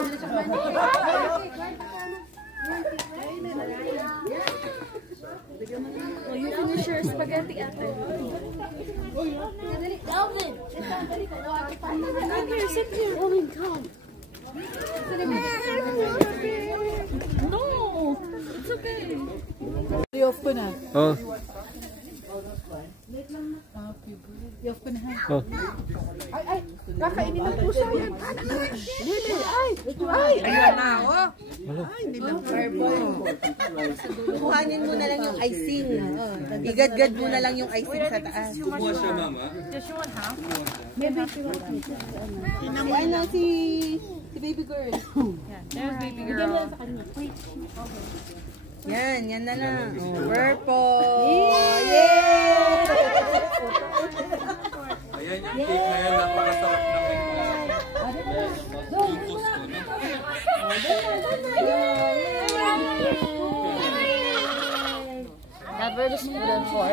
Oh, you finish your spaghetti ate. Alvin! Come here, sit here. Owen, come. No, it's okay. I-off ko na. Oh. I-off ko na ha. Oh. Ay, kakainin ng pusa yan. Lili, ay. Ayan na, oh. Ay, nilang Kuhanin mo na lang yung icing. Igad-gad mo na lang yung icing sa taas. Kumuha siya, mama. Maybe Si baby girl. there's baby girl. Yan na lang. Oh, purple. Yay! Ayan yung cake na yan. Napakasarap na cake. That word is good for